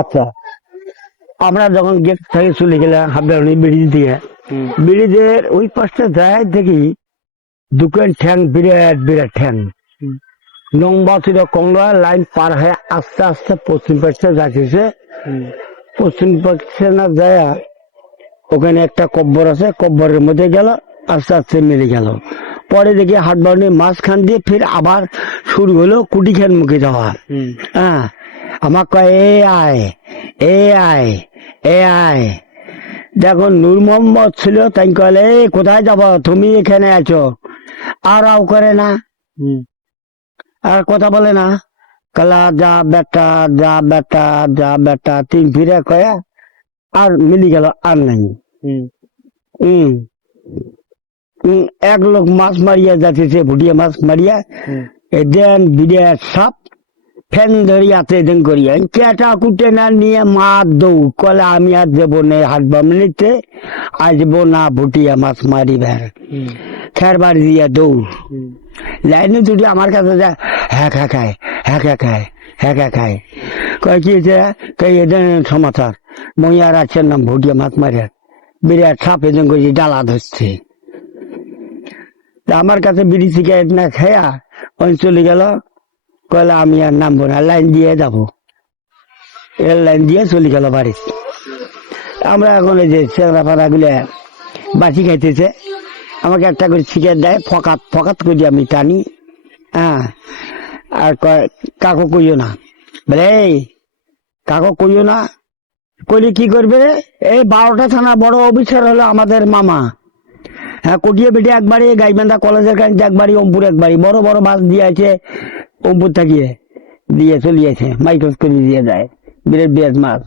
আচ্ছা, আমরা যখন গেট থেকে চলে গেলাম হাবড়ানি ব্রিজ দিয়ে, ব্রিজের ওই পাশটা যায় দেখি দোকান ঠ্যাং, বিরাট বিরাট ঠ্যাং, লম্বা ছিল কংলা, লাইন পার হয়ে আস্তে আস্তে পশ্চিম পাশে যাচ্ছে। পশ্চিম পাশে না যায় ওখানে একটা কব্বর আছে, কব্বরের মধ্যে গেল, আস্তে আস্তে মেরে গেল। পরে দেখি হাটবাউনির মাঝখান দিয়ে ফির আবার শুরু হলো কুটিখান মুখে যাওয়া। হ্যাঁ, আমার কয় এ আয়, এ আয়, এ আয়। দেখো নূর মোহাম্মদ ছিল, তাই কলে কোথায় যাব, তুমি এখানে আছো। আর আও করে না, আর কথা বলে না, কালা যা বেটা, যা বেটা, যা বেটা, তিন ফিরে কয়া আর মিলি গেল, আর নাই। এক লোক মাছ মারিয়া যাচ্ছে, ভুটিয়া মাছ মারিয়া, এদেন বিরাট সাপ ফ্যান ধরিয়াতে এদিন করিয়া কেটা কুটে না নিয়ে মা দৌ কলে আমি আর দেবো না হাট বামনিতে, আসবো না ভুটিয়া মাছ মারিবার। খের বাড়ি দিয়া দৌড়, লাইনে দুটি আমার কাছে যায়, হ্যাঁ খায়, হ্যাঁ খায়, হ্যাঁ খায়। কয় কি কই এদিন সমাচার মহিয়ার আছেন নাম ভুটিয়া মাছ মারিয়া, বিরাট সাপ এদিন করি ডালা ধরছে। আমার কাছে বিড়ি সিগারেট না খায়া ওই চলে গেল, কয়লা আমি আর নামবো না, লাইন দিয়ে যাবো। রেল লাইন দিয়ে চলে গেল বাড়ি। আমরা এখন এই যে চেংড়া ফাড়া গুলা বাঁচি খাইতেছে, আমাকে একটা করে সিগারেট দেয়, ফকাত ফকাত করে আমি টানি। হ্যাঁ, আর কয় কাকু কইও না, বলে কাকু কইও না। কইলে কি করবে, এই 12টা থানা বড় অফিসার হলো আমাদের মামা। হ্যাঁ, কটিয়ে বেটে একবারই গাইবান্ধা কলেজের কাছে একবারই, অম্পুর একবারই, বড় বড় মাছ দিয়েছে অম্পুর থাকিয়ে দিয়ে চলিয়েছে, মাইক্রোস করে দিয়ে যায়, বিরাট বিরাট মাছ।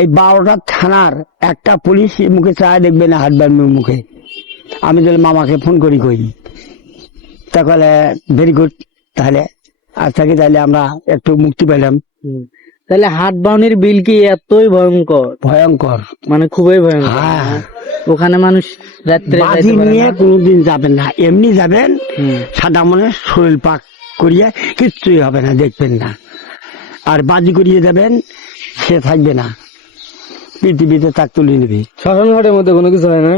এই 12টা থানার একটা পুলিশ মুখে চায় দেখবে না হাটবার্মির মুখে। আমি তাহলে মামাকে ফোন করি কই, তাহলে ভেরি গুড, তাহলে আজ থেকে তাহলে আমরা একটু মুক্তি পেলাম। তাহলে হাট বাউনির বিল কি এতই ভয়ঙ্কর? ভয়ঙ্কর, মানে খুবই ভয়ঙ্কর। হ্যাঁ, ওখানে মানুষ রাত্রে বাজি নিয়ে কোনোদিন যাবেন না, এমনি যাবেন সাদা মনে শরীর পাক করিয়া, কিচ্ছুই হবে না, দেখবেন না। আর বাজি করিয়ে যাবেন, সে থাকবে না, পৃথিবীতে তাক তুলে নেবে। শ্মশান ঘাটের মধ্যে কোনো কিছু হয় না?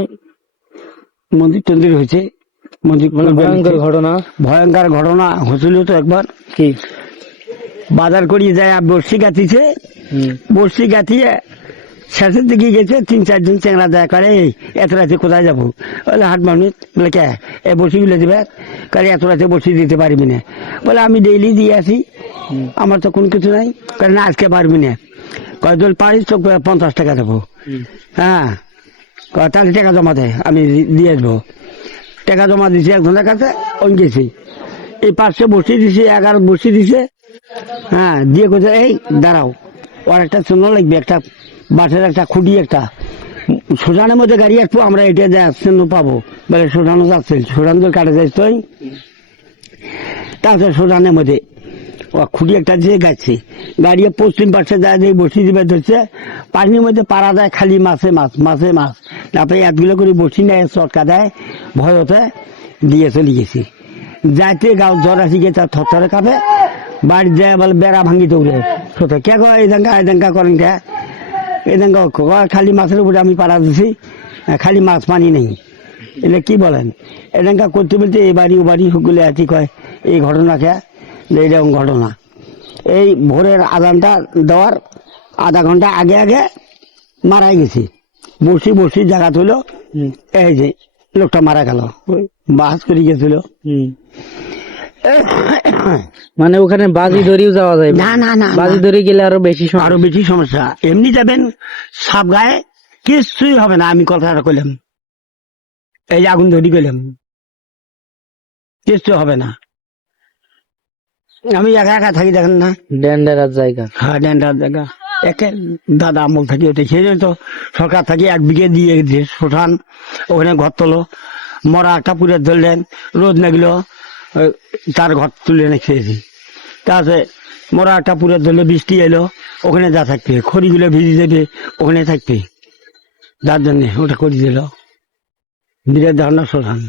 মন্দির টন্দির হয়েছে, মন্দির ভয়ঙ্কর ঘটনা, ভয়ঙ্কর ঘটনা হয়েছিল তো একবার। কি বাজার করিয়ে যায়, বর্ষি গাঁথিছে, বর্ষি গাঁথিয়ে শেষের দিকে গেছে, 3-4 জন চেংড়া দেয়া করে, এত রাতে কোথায় যাবো, বলে হাট মানুষ। বলে কে এই বর্ষি গুলো দেবে, কারে এত রাতে বর্ষি দিতে পারবি না। বলে আমি ডেইলি দিয়ে আসি, আমার তো কোনো কিছু নাই। কারণ না আজকে পারবি না, কয়জন পারিস তো 50 টাকা দেবো। হ্যাঁ, তাহলে টাকা জমা দেয়, আমি দিয়ে আসবো। টাকা জমা দিছি একজনের কাছে, ওই গেছি, এই 500 বসি দিছি, 11 বসি দিছে। হ্যাঁ, দিয়ে কোথায় এই দাঁড়াও, ওর একটা শোনো লাগবে, একটা বাসের একটা খুঁটি, একটা শোষানের মধ্যে গাড়ি একটু আমরা এটা যাচ্ছেন পাবো। বলে শোষানো যাচ্ছে, শোষান তো কাটে যাইছ তুই, তারপরে শোষানের মধ্যে ও খুঁটি একটা দিয়ে গাচ্ছে, গাড়ি পশ্চিম পাশে যায়, যে বসি দিবে ধরছে, পানির মধ্যে পাড়া দেয়, খালি মাছে মাছ, মাছে মাছ। তারপরে এতগুলো করে বসি নেয়, চটকা দেয়, ভয় হতে দিয়ে চলে গেছি। যাইতে গাও জ্বর আসি গিয়ে তার থরথরে কাঁপে, বাড়ি যায় বলে বেড়া ভাঙি দৌড়ে সোতে, কে গো এদাঙ্কা করেন কে, এদাঙ্কা খালি মাছের উপরে আমি পাড়া দিছি, খালি মাছ পানি নেই। এটা কি বলেন, এদাঙ্কা করতে বলতে এই বাড়ি ও বাড়ি সকলে আছি, কয় এই ঘটনা কে, এইরকম ঘটনা। এই ভোরের আদানটা দেওয়ার আধা ঘন্টা আগে আগে মারা গেছি, বসি বসি জায়গা তুলো, এই যে লোকটা মারা গেল, বাস করে গেছিল। মানে ওখানে বাজি ধরেও যাওয়া যায় না, না, না, বাজি ধরে গেলে আরো বেশি সমস্যা। এমনি যাবেন সাপ গায়ে, কিছুই হবে না। আমি কথাটা কইলাম, এই আগুন ধরি কইলাম, কিছু হবে না। আমি একা একা থাকি, দেখেন না, ডেঞ্জারাস জায়গা। হ্যাঁ, ডেঞ্জারাস জায়গা। একে দাদা আমল থাকি ওটা খেয়ে তো সরকার থাকি 1 বিঘে দিয়ে দিয়েছে শোষান, ওখানে ঘর তোলো, মরা একটা পুরে ধরলেন, রোদ লাগলো, তার ঘর তুলে এনে খেয়েছি। তারপরে মরা একটা পুরে ধরলে, বৃষ্টি এলো, ওখানে যা থাকবে, খড়িগুলো ভিজে দেবে, ওখানে থাকবে, যার জন্যে ওটা করে দিল, বিরাট ধারণা শোষান।